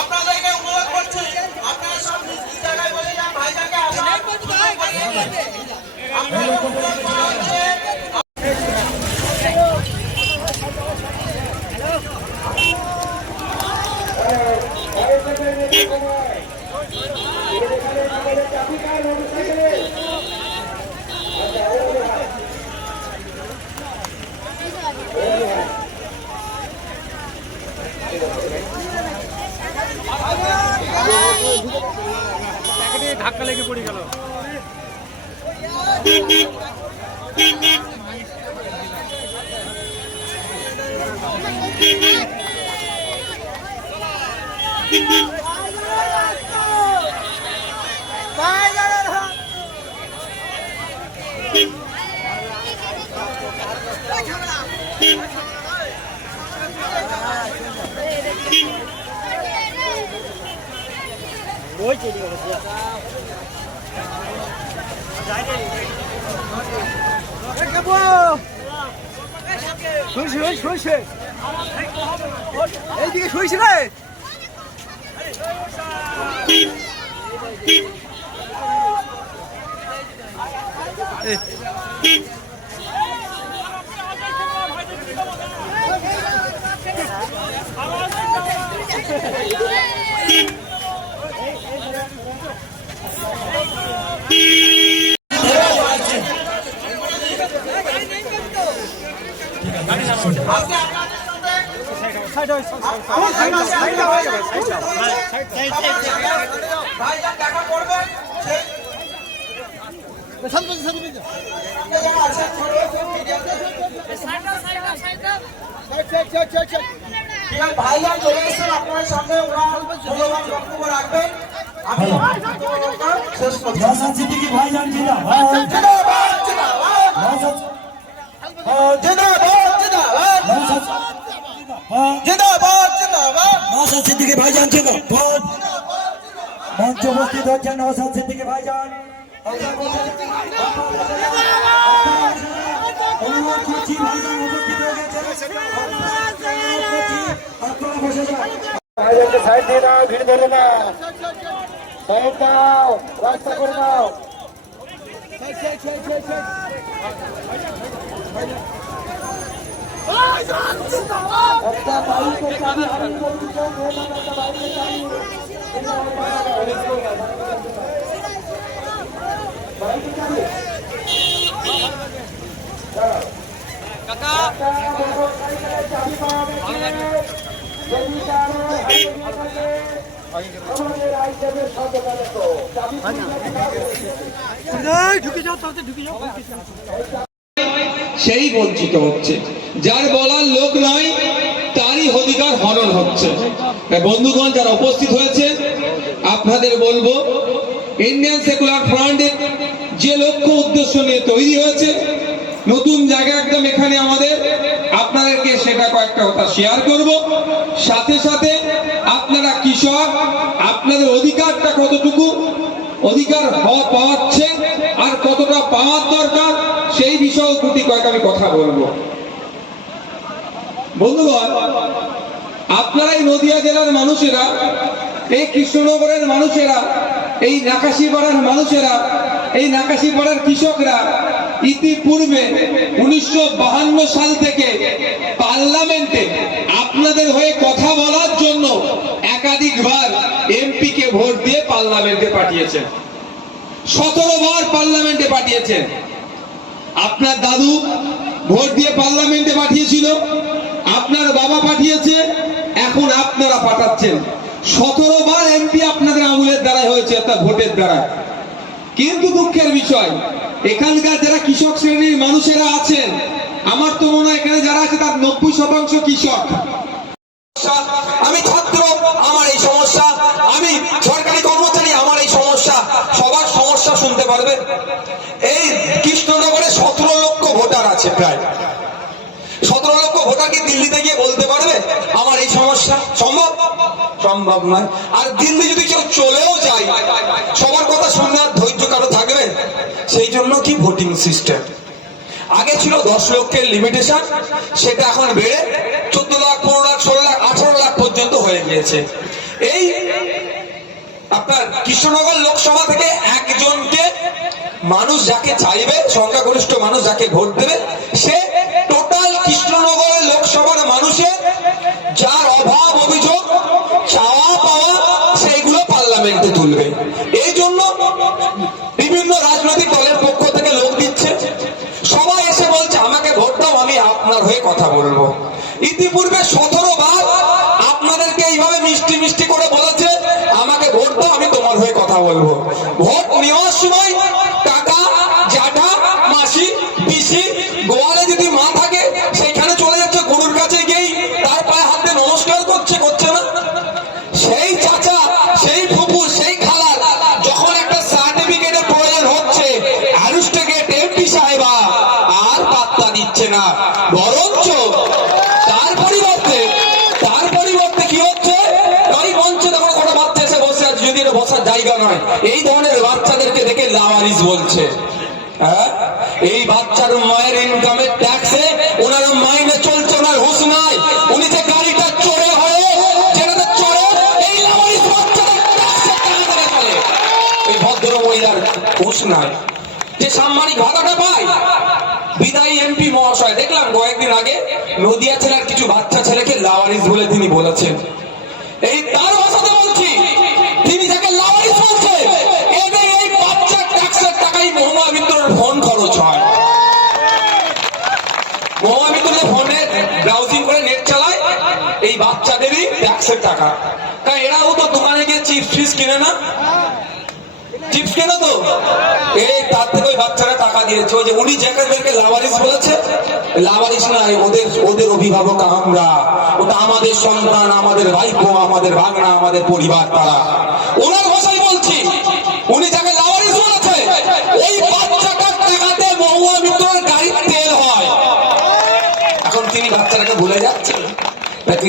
আপনাদেরকে অনুরোধ করছি আপনারা সব জায়গায় বলে যান ভাইজানকে আপনারা অনুরোধ ধাক্কা লেগে পড়ে গেল শুনছি শুনছি এইদিকে শুনছি রে আজকে আপনাদের সাথে ভাইজান দেখা করবেন সেই যারা আছেন ছোট ছোট মিডিয়াতে ঠিক আছে, ভাইজান চলে এসেছেন আপনার সামনে ওরা মূল্যবান বক্তব্য রাখবেন। বক্তব্যটা শেষ করছি ভাইজান জিন্দাবাদ জিন্দাবাদ, জিন্দাবাদ, নওশাদ জিন্দাবাদ, জিন্দাবাদ, সিদ্দিকী সিদ্দিকী দিয়ে দাও ভিড় ধরে না সাইড দাও রাস্তা করে দাও একটা বাইকে চাবি হারিয়ে ফেলছে মেহমান একটা বাইকে চাবি বাইকে চাবি চাবি পাওয়া গেছে যদি কারও হারিয়ে সেই বঞ্চিত হচ্ছে। যার বলার লোক নাই, তারই অধিকার হনন হচ্ছে। বন্ধুগণ, যারা উপস্থিত হয়েছে, আপনাদের বলব ইন্ডিয়ান সেকুলার ফ্রন্টের যে লক্ষ্য উদ্দেশ্য নিয়ে তৈরি হয়েছে, নতুন জায়গা একদম এখানে আমাদের, আপনাদেরকে সেটা কয়েকটা কথা শেয়ার করব। সাথে সাথে কৃষক আপনাদের অধিকারটা কতটুকু? অধিকার হওয়া পাওয়াচ্ছে আর কতটা পাওয়ার দরকার সেই বিষয়ে দুটি কয়েক আমি কথা বলব। বন্ধুগণ, আপনারা এই নদিয়া জেলার মানুষেরা, এই কৃষ্ণনগরের মানুষেরা, এই নাকাশিপাড়ার মানুষেরা, এই নাকাশিপাড়ার কৃষকরা ইতিপূর্বে উনিশশো সাল থেকে পার্লামেন্টে আপনাদের হয়ে কথা বলার জন্য একাধিকবার এমপি কে ভোট দিয়ে পার্লামেন্টে পাঠিয়েছেন। সতেরো বার পার্লামেন্টে পাঠিয়েছেন। আপনার দাদু ভোট দিয়ে পার্লামেন্টে পাঠিয়েছিল, আপনার বাবা পাঠিয়েছে, এখন আপনারা পাঠাচ্ছেন। সতেরো বার এমপি আপনাদের আঙুলের দ্বারা হয়েছে, অর্থাৎ ভোটের দ্বারা কিন্তু দুঃখের বিষয়, এখানকার যারা কৃষক শ্রেণির মানুষেরা আছেন, আমার তো মনে হয় এখানে যারা আছে তার নব্বই শতাংশ কৃষক। আমি ছাত্র, আমার এই সমস্যা, আমি পারবেন এই কৃষ্ণনগরে সতেরো লক্ষ ভোটার আছে প্রায়। সতেরো লক্ষ ভোটার কি দিল্লিতে গিয়ে বলতে পারবে? আমার এই সমস্যা সম্ভব? সম্ভব নয়। আর দিল্লি যদি কেউ চলেও যায়, সবার কথা শুনলে আর ধৈর্য কারও থাকবে? সেই জন্য কি ভোটিং সিস্টেম? আগে ছিল দশ লক্ষের লিমিটেশন সেটা এখন বেড়ে চোদ্দ লাখ, পনেরো লাখ, ষোলো লাখ, আঠারো লাখ পর্যন্ত হয়ে গিয়েছে। এই আপনার কৃষ্ণনগর লোকসভা থেকে একজনকে মানুষ যাকে চাইবে, সংখ্যাগরিষ্ঠ মানুষ যাকে ভোট দেবে, সে টোটাল কৃষ্ণনগরের লোকসভার মানুষের যার অভাব, অভিযোগ, চাওয়া পাওয়া, সেইগুলো পার্লামেন্টে তুলবে। এই জন্য বিভিন্ন রাজনৈতিক দলের পক্ষ থেকে লোক দিচ্ছে। সবাই এসে বলছে, আমাকে ভোট দাও, আমি আপনার হয়ে কথা বলব। ইতিপূর্বে সতেরো বরঞ্চ তার পরিবর্তে তার পরিবর্তে কি হচ্ছে? ওই মঞ্চে তখন কোনো বাচ্চা এসে বসে আছে যদি এটা বসার জায়গা নয়। এই ধরনের বাচ্চাদেরকে দেখে লাওয়ারিস বলছে। হ্যাঁ? এই বাচ্চার মায়ের ইনকামের ট্যাক্সে ওনার মাইনে চলছে, ওনার হুঁশ নাই। উনি যে গাড়িটা চড়ে হয়ে, যেটাতে চড়ে, এই লাওয়ারিস বাচ্চাদের ট্যাক্সে ভদ্র মহিলার হুঁশ নাই। যে সাম্মানিক ভাতাটা পায় এমপি মহাশয়, দেখলাম কয়েকদিন আগে নদিয়া ছেলের কিছু বাচ্চা ছেলেকে লাওয়ারিস বলে তিনি বলেছেন। এই তার ভাষাতে বলছি, তিনি যাকে লাওয়ারিস বলছে এই এই বাচ্চাদেরই ট্যাক্সের টাকা। কারণ এরাও তো দোকানে গিয়ে চিপস ফিস কিনে না? চিপস কেন তো? এই তার থেকে ওই বাচ্চারা টাকা দিয়েছে। ওই যে উনি যাদেরকে লাভারিস বলেছে লাভারিস নাই ওদের ওদের অভিভাবক আমরা। ওটা আমাদের সন্তান, আমাদের ভাইপো, আমাদের ভাগনা, আমাদের পরিবার তারা। ওনার ভাষাই বলছি, উনি যাকে লাভারিস বলেছে, ওই বাচ্চাটার টাকাতে মহুয়া মিত্রের গাড়ির তেল হয়। এখন তিনি বাচ্চাটাকে ভুলে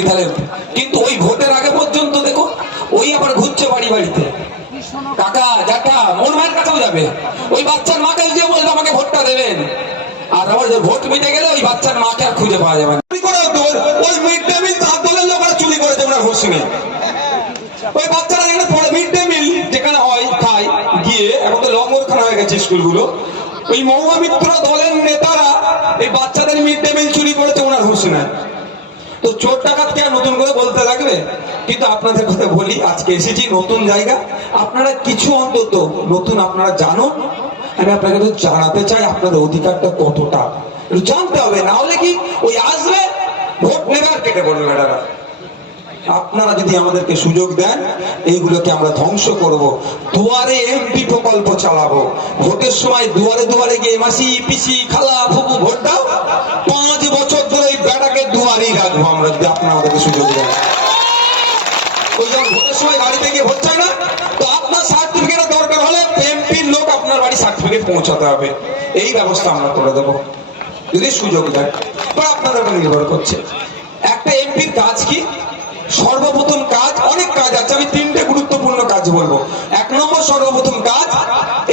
তাহলে কিন্তু ওই ভোটের আগে পর্যন্ত দেখো ওই আবার ঘুরছে বাড়ি বাড়িতে কাকা জাটা মোর মায়ের কাছেও যাবে। ওই বাচ্চার মাকে গিয়ে বলবে, আমাকে ভোটটা দেবেন। আর আবার যে ভোট মিটে গেলে ওই বাচ্চার মাকে আর খুঁজে পাওয়া যাবে স্কুলগুলো। ওই দলের নেতারা এই বাচ্চাদের মিড ডে মিল চুরি করেছে ওনার তো চোর ডাকাতকে আর নতুন করে বলতে লাগবে? কিন্তু আপনাদের কথা বলি, আজকে এসেছি নতুন জায়গা। আপনারা কিছু অন্তত নতুন আপনারা জানুন আমি আপনাকে তো জানাতে চাই, আপনাদের অধিকারটা কতটা? জানতে হবে, না হলে কি ওই আসবে, ভোট নেবার কেটে পড়বে ম্যাডারা আপনারা যদি আমাদেরকে সুযোগ দেন, এইগুলোকে আমরা ধ্বংস করব। দুয়ারে এমপি প্রকল্প চালাবো। ভোটের সময় দুয়ারে দুয়ারে গিয়ে মাসি, পিসি, খালা ফুকু ভোট দাও। পাঁচ বছর ধরে এই বেটাকে দুয়ারেই রাখব আমরা, যদি আপনারা আমাদেরকে সুযোগ দেন। ওই যখন ভোটের সময় বাড়িতে গিয়ে ভোট না। তো আপনার সার্টিফিকেটের দরকার হলে এমপির লোক আপনার বাড়ি সার্টিফিকেট পৌঁছাতে হবে। এই ব্যবস্থা আমরা করে দেবো। যদি সুযোগ দেন বা আপনার উপর নির্ভর করছে। একটা এমপির কাজ কি? সর্বপ্রথম কাজ, অনেক কাজ আছে। আমি তিনটে গুরুত্বপূর্ণ কাজ বলব। এক নম্বর সর্বপ্রথম কাজ,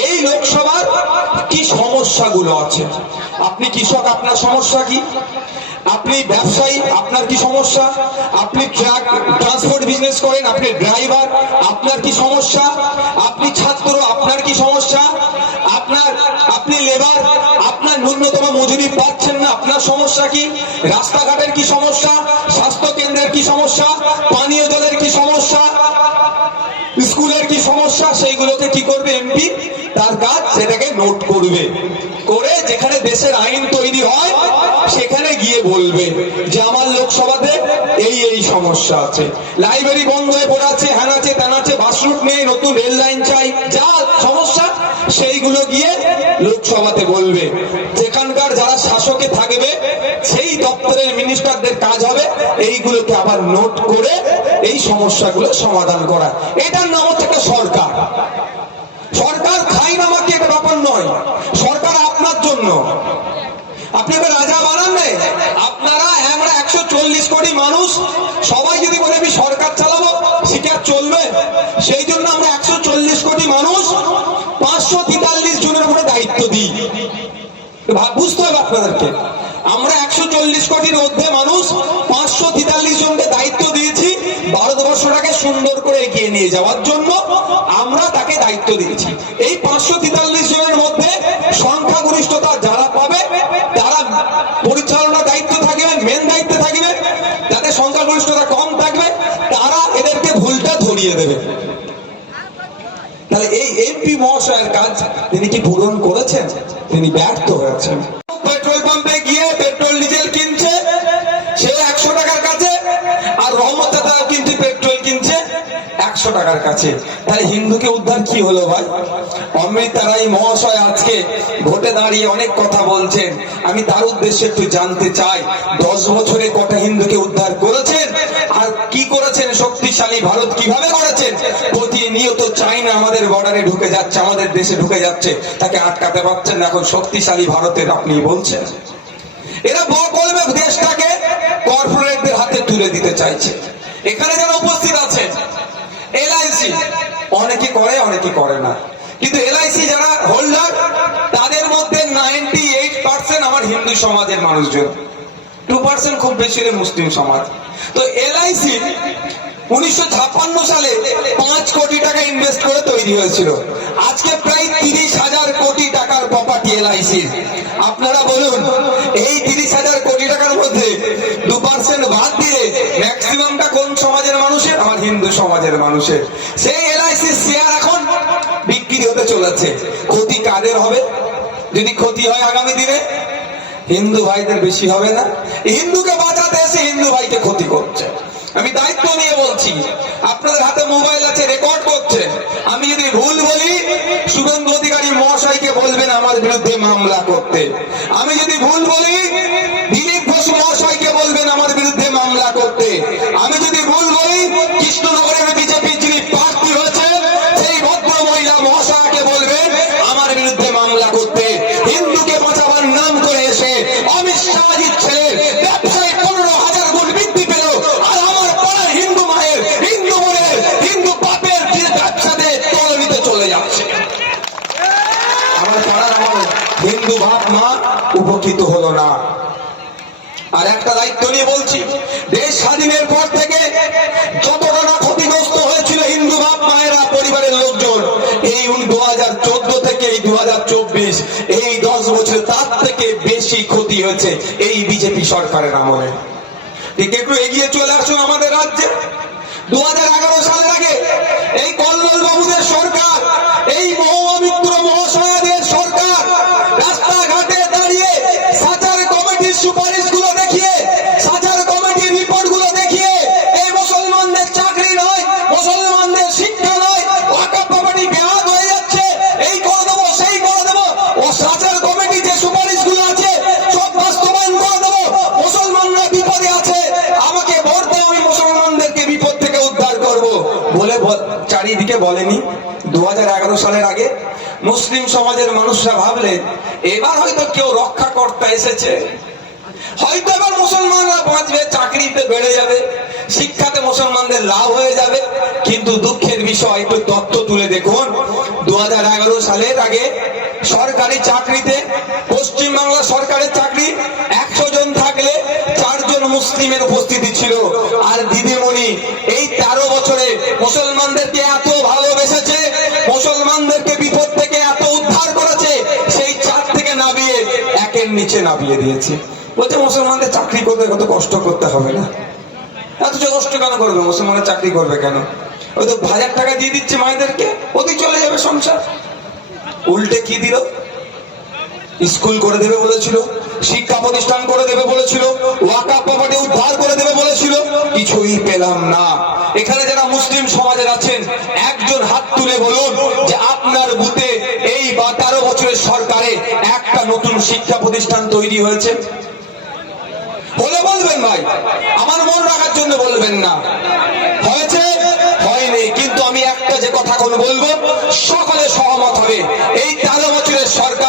এই লোকসভার কি সমস্যাগুলো আছে? আপনি কৃষক, আপনার সমস্যা কি? আপনি ব্যবসায়ী, আপনার কি সমস্যা? আপনি ট্রাক, ট্রান্সপোর্ট বিজনেস করেন, আপনি ড্রাইভার, আপনার কি সমস্যা? আপনি ছাত্র, আপনার কি সমস্যা? আপনার, আপনি লেবার, আপনার ন্যূনতম মজুরি পাচ্ছেন না, আপনার সমস্যা কি? রাস্তাঘাটের কি সমস্যা? স্বাস্থ্য কেন্দ্রের কি সমস্যা? পানীয় জলের কি সমস্যা? স্কুলের কি সমস্যা? সেইগুলোকে কি করবে এমপি? তার কাজ সেটাকে নোট করবে। করে যেখানে দেশের আইন তৈরি হয়, সেখানে গিয়ে বলবে যে আমার লোকসভাতে এই এই সমস্যা আছে। লাইব্রেরি বন্ধ হয়ে পড়ে আছে, হ্যান আছে, ত্যান আছে, বাসরুট নেই, নতুন রেল লাইন চাই, যা সমস্যা, সেইগুলো গিয়ে লোকসভাতে বলবে। যেখানকার যারা শাসকে থাকবে, সেই দপ্তরের মিনিস্টারদের কাজ হবে, এইগুলোকে আবার নোট করে এই সমস্যাগুলো সমাধান করা। এটার নাম হচ্ছে একটা সরকার সরকার খাই নামাকে একটা ব্যাপার নয় সরকার আপনার জন্য আপনি একটা রাজা বানান নাই আপনারা আমরা একশো চল্লিশ কোটি মানুষ, সবাই যদি বলে আমি সরকার চালাবো সেটা চলবে? সেই জন্য আমরা একশো চল্লিশ কোটি মানুষ পাঁচশো তেতাল্লিশ জনের উপরে দায়িত্ব দিই। বুঝতে হবে আপনাদেরকে। আমরা একশো চল্লিশ কোটির মধ্যে মানুষ পাঁচশো তেতাল্লিশ জনকে দায়িত্ব দিয়েছি, ভারতবর্ষটাকে সুন্দর করে এগিয়ে নিয়ে যাওয়ার জন্য আমরা তাকে দায়িত্ব দিয়েছি। এই পাঁচশো তেতাল্লিশ জনের মধ্যে সংখ্যাগরিষ্ঠতা যারা পাবে, তারা পরিচালনা দায়িত্ব থাকবে মেন দায়িত্বে থাকবে যাদের সংখ্যাগরিষ্ঠতা কম থাকবে তারা এদেরকে ধরিয়ে দেবে। তাহলে এই এমপি মহাশয়ের কাজ, তিনি কি পূরণ করেছেন? তিনি ব্যর্থ হয়েছেন। পেট্রোল পাম্পে গিয়ে পেট্রোল, ডিজেল কিনছে, সে একশো টাকার কাছে, আর রহমত দাদাও কিন্তু পেট্রোল কিনছে একশো টাকার কাছে। তাহলে হিন্দুকে উদ্ধার কি হলো ভাই? অমৃত রাই মহাশয় আজকে ভোটে দাঁড়িয়ে অনেক কথা বলছেন। আমি তার উদ্দেশ্যে একটু জানতে চাই, দশ বছরে কটা হিন্দুকে উদ্ধার করেছেন? আর কি করেছেন শক্তিশালী ভারত কীভাবে করেছেন প্রতিনিয়ত চাইনা আমাদের বর্ডারে ঢুকে যাচ্ছে, আমাদের দেশে ঢুকে যাচ্ছে। তাকে আটকাতে পারছেন এখন শক্তিশালী ভারতের আপনি বলছেন। এরা বকলমে দেশটাকে কর্পোরেটদের হাতে তুলে দিতে চাইছে। এখানে যারা উপস্থিত আছেন, এলআইসি, অনেকে করে অনেকে করে না। কিন্তু এলআইসি যারা হোল্ডার তাদের মধ্যে নাইনটি এইট পার্সেন্ট আমার হিন্দু সমাজের মানুষজন। টু পার্সেন্ট খুব বেশি মুসলিম সমাজ। তো এলআইসি উনিশশো ছাপ্পান্ন সালে পাঁচ কোটি টাকা ইনভেস্ট করে তৈরি হয়েছিল। আজকে প্রায় তিরিশ হাজার কোটি টাকার প্রপার্টি এলআইসি আপনারা বলুন, এই তিরিশ হাজার কোটি টাকার মধ্যে দু পার্সেন্ট বাদ দিয়ে ম্যাক্সিমামটা কোন সমাজের মানুষের? আমার হিন্দু সমাজের মানুষের। সেই এলআইসি শেয়ার এখন বিক্রি হতে চলেছে। ক্ষতি কাদের হবে? যদি ক্ষতি হয় আগামী দিনে? হিন্দু ভাইদের বেশি হবে না। হিন্দুকে বাঁচাতে এসে হিন্দু ভাইকে ক্ষতি করছে। আমি দায়িত্ব নিয়ে বলছি, আপনাদের হাতে মোবাইল আছে রেকর্ড করছে। আমি যদি ভুল বলি সুগন্ধ অধিকারী মহাশয়কে বলবেন আমার বিরুদ্ধে মামলা করতে। আমি যদি ভুল বলি, দিলীপ ঘোষ মহাশয়কে বলবেন আমার বিরুদ্ধে মামলা করতে। আমি না। আর একটা দায়িত্ব নিয়ে বলছি, দেশ স্বাধীনের পর থেকে যতটা ক্ষতিগ্রস্ত হয়েছিল হিন্দু বাপ মায়েরা, পরিবারের লোকজন, এই দু হাজার চোদ্দ থেকে এই দু হাজার চব্বিশ, এই দশ বছর তার থেকে বেশি ক্ষতি হয়েছে এই বিজেপি সরকারের আমলে। ঠিক একটু এগিয়ে চলে আসুন আমাদের রাজ্যে। দু সালের আগে এই কল্লোল বাবুদের সরকার বলেনি। দু হাজার এগারো সালের আগে মুসলিম সমাজের মানুষরা ভাবলেন এবার হয়তো কেউ রক্ষাকর্তা এসেছে। হয়তো এবার মুসলমানরা বাঁচবে, চাকরিতে বেড়ে যাবে, শিক্ষাতে মুসলমানদের লাভ হয়ে যাবে, কিন্তু দুঃখের বিষয়, একটু তথ্য তুলে দেখুন। দু সালের আগে সরকারি চাকরিতে, পশ্চিমবাংলা সরকারের চাকরি, একশো জন থাকলে চারজন মুসলিমের উপস্থিতি ছিল। আর দিদিমণি, এই তেরো বছরে মুসলমানদেরকে এত নিচে নামিয়ে দিয়েছে। বলছে, মুসলমানদের চাকরি করতে কত কষ্ট করতে হবে না। এত কষ্ট কেন করবে? মুসলমানের চাকরি করবে কেন? ওই তো হাজার টাকা দিয়ে দিচ্ছে মায়েদেরকে ওদিক চলে যাবে সংসার। উল্টে কি দিল? স্কুল করে দেবে বলেছিল। শিক্ষা প্রতিষ্ঠান করে দেবে বলেছিল, ওয়াকা প্রপার্টি উদ্ধার করে দেবে বলেছিল, কিছুই পেলাম না। এখানে যারা মুসলিম সমাজের আছেন, একজন হাত তুলে বলুন যে আপনার বুথে এই বা তেরো বছরের সরকারে একটা নতুন শিক্ষা প্রতিষ্ঠান তৈরি হয়েছে। বলে বলবেন ভাই, আমার মন রাখার জন্য বলবেন না। হয়েছে? হয়নি, কিন্তু আমি একটা যে কথা এখন বলব, সকলে সহমত হবে। এই তেরো বছরের সরকার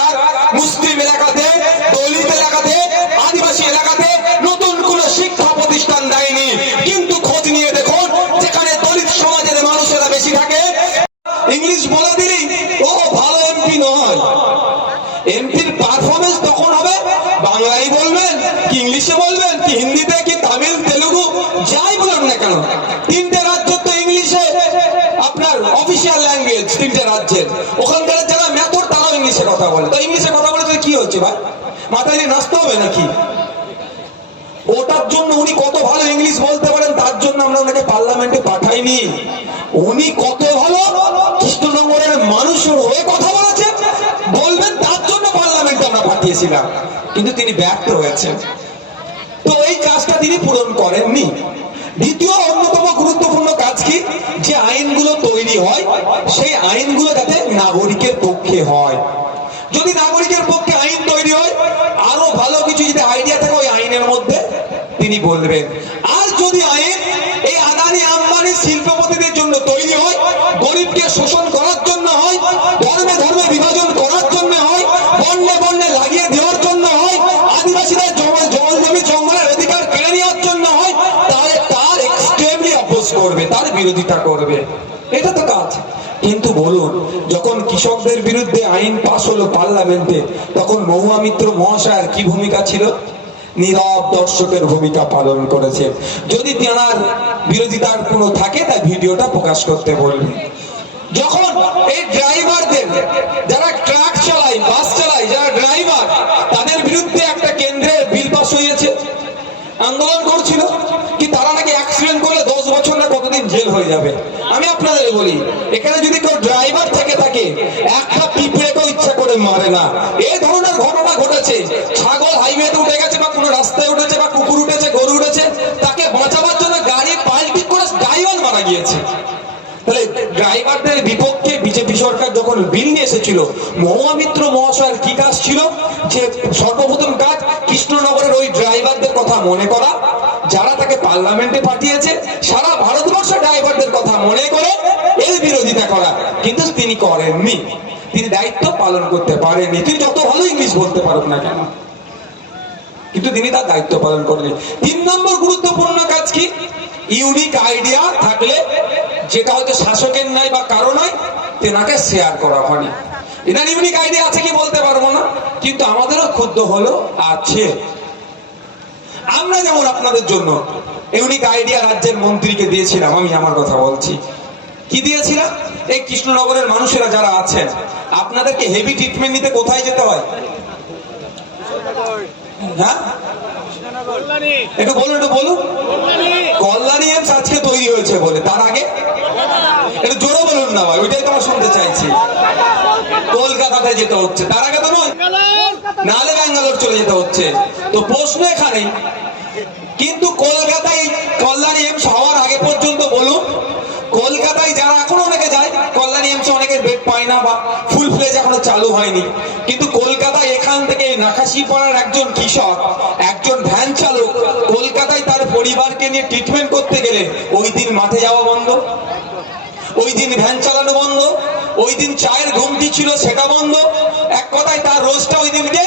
কি হিন্দিতে কি তামিল, তেলুগু, যাই বলুন না কেন, তিনটে রাজ্য তো ইংলিশে আপনার অফিসিয়াল ল্যাঙ্গুয়েজ তিনটে রাজ্যের। ওখানকার যারা মেথর তারাও ইংলিশে কথা বলে। তো ইংলিশে কথা বলে কি হচ্ছে ভাই? মাথায় নাচতে হবে নাকি? ওটার জন্য উনি কত ভালো ইংলিশ বলতে পারেন, তার জন্য আমরা ওনাকে পার্লামেন্টে পাঠাইনি। উনি কত ভালো কৃষ্ণনগরের মানুষ হয়ে কথা বলেছেন, বলবেন, তার জন্য পার্লামেন্টে আমরা পাঠিয়েছিলাম। কিন্তু তিনি ব্যর্থ হয়েছেন। এই কাজটা তিনি পূরণ করেননি। দ্বিতীয় অন্যতম গুরুত্বপূর্ণ কাজ কি? যে আইনগুলো তৈরি হয়, সেই আইনগুলো যাতে নাগরিকের পক্ষে হয়। যদি নাগরিকের পক্ষে আইন তৈরি হয়, আরও ভালো কিছু যদি আইডিয়া থাকে ওই আইনের মধ্যে তিনি বলবেন। আর যদি আইন এই আদানি আম্বানি শিল্পপতিদের জন্য তৈরি হয়, গরিবকে শোষণ করার জন্য হয় ধর্মে ধর্মে বিভাজন করার জন্য হয় বন্যে বন্যে লাগিয়ে দেওয়ার জন্য হয় আদিবাসীদের জঙ্গল জঙ্গল জমি জঙ্গলের অধিকার কেড়ে নেওয়ার জন্য হয় তাহলে তার এক্সট্রিমলি অপোজ করবে তার বিরোধিতা করবে। এটা তো কাজ। কিন্তু বলুন, যখন কৃষকদের বিরুদ্ধে আইন পাশ হলো পার্লামেন্টে, তখন মহুয়া মিত্র মহাশয়ের কি ভূমিকা ছিল? নীরব দর্শকের ভূমিকা পালন করেছে। যদি তেনার বিরোধিতার কোনো থাকে, তাই ভিডিওটা প্রকাশ করতে বলবেন যখন এই ড্রাইভারদের, যারা ট্রাক চালায়, বাস চালায়, যারা ড্রাইভার, তাদের বিরুদ্ধে একটা কেন্দ্রের বিল পাস হয়েছে। আন্দোলন করছিল কি তারা নাকি অ্যাক্সিডেন্ট করলে দশ বছর না হয়ে যাবে। আমি আপনাদের বলি, এখানে যদি কেউ ড্রাইভার থেকে থাকে একটা পিঁপড়েকেও ইচ্ছা করে মারে না। এই ধরনের ঘটনা ঘটেছে। ছাগল হাইওয়েতে উঠে গেছে বা কোনো রাস্তায় উঠেছে বা কুকুর উঠেছে, গরু উঠেছে, তাকে বাঁচাবার জন্য গাড়ি পাল্টি করে ড্রাইভার মারা গিয়েছে। তাহলে ড্রাইভারদের বিপক্ষে বিজেপি সরকার যখন বিল নিয়ে এসেছিল মহুয়া মিত্র মহাশয়ের কি কাজ ছিল? যে সর্বপ্রথম কাজ কৃষ্ণনগরের ওই ড্রাইভারদের কথা মনে করা, যারা তাকে পার্লামেন্টে পাঠিয়েছে, সারা ভারতবর্ষ ড্রাইভারদের কথা মনে করে এর বিরোধিতা করা। কিন্তু তিনি করেননি। তিনি দায়িত্ব পালন করতে পারেননি। তিনি যত ভালো ইংলিশ বলতে পারুক না কেন? কিন্তু তিনি তার দায়িত্ব পালন করেনি তিন নম্বর গুরুত্বপূর্ণ কাজ কি? ইউনিক আইডিয়া থাকলে, যেটা হয়তো শাসকের নয় বা কারও নয় তেনাকে শেয়ার করা হয়নি। এনার ইউনিক আইডিয়া আছে কি বলতে পারব না, কিন্তু আমাদেরও ক্ষুদ্র হলো আছে। আমরা যেমন আপনাদের জন্য ইউনিক আইডিয়া রাজ্যের মন্ত্রীকে দিয়েছিলাম, আমি আমার কথা বলছি। কি দিয়েছিলাম? এই কৃষ্ণনগরের মানুষেরা যারা আছেন, আপনাদেরকে হেভি ট্রিটমেন্ট নিতে কোথায় যেতে হয়? হ্যাঁ? একটু বলুন একটু বলুন। কল্যাণী। এমস আজকে তৈরি হয়েছে বলে তার আগে? একটু জোরে বলুন না ভাই ওইটাই তো আমরা শুনতে চাইছি। কলকাতাতে যেতে হচ্ছে তার আগে তো নয়। নালে ব্যাঙ্গালোর চলে যেতে হচ্ছে। তো প্রশ্ন এখানে কিন্তু কলকাতায় কল্যাণী এমস হওয়ার আগে পর্যন্ত বলুন কলকাতায় যারা এখনও অনেকে যায় কল্যাণী এমস অনেকের বেড পায় না বা ফুল ফ্লেজ এখনও চালু হয়নি। কিন্তু কলকাতায় এখান থেকে নাকাশি পাড়ার একজন কৃষক একজন ভ্যান পরিবারকে নিয়ে ট্রিটমেন্ট করতে গেলে ওই দিন মাঠে যাওয়া বন্ধ, ওই দিন ভ্যান চালানো বন্ধ, ওই দিন চায়ের ঘুমটি ছিল সেটা বন্ধ। এক কথায় তার রোজটা ওই দিনকে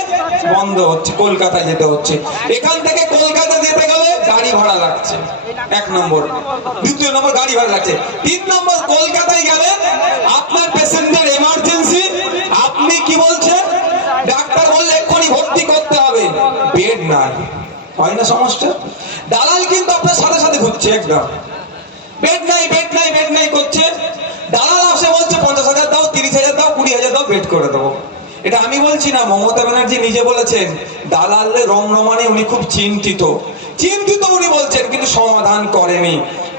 বন্ধ হচ্ছে, কলকাতায় যেতে হচ্ছে। এখান থেকে কলকাতা যেতে গেলে গাড়ি ভাড়া লাগছে, এক নম্বর। দ্বিতীয় নম্বর গাড়ি ভাড়া লাগছে। তিন নম্বর, কলকাতায় গেলে আপনার পেশেন্টের এমার্জেন্সি আপনি কি বলছেন? ডাক্তার বললে এক্ষুনি ভর্তি করতে হবে। বেড নাই। হয় না সমস্যা? দালাল কিন্তু আপনার সাথে সাথে ঘুরছে একদম। বেড নাই বেড নাই বেড নাই করছে। দালাল আসে বলছে, পঞ্চাশ হাজার দাও, তিরিশ হাজার দাও, কুড়ি হাজার দাও, বেড করে দেবো। এটা আমি বলছি না, মমতা ব্যানার্জি নিজে বলেছেন দালালের রমরমানে উনি খুব চিন্তিত। চিন্তিত উনি বলছেন, কিন্তু সমাধান করেনি।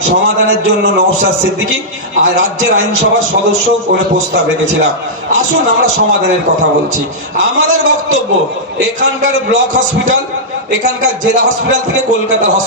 সমাধানের জন্য নৌসাদ সিদ্দিকী আর রাজ্যের আইনসভার সদস্য করে প্রস্তাব রেখেছিলাম। আসুন, আমরা সমাধানের কথা বলছি। আমাদের বক্তব্য, এখানকার ব্লক হসপিটাল, এখানকার জেলা হসপিটাল থেকে কলকাতার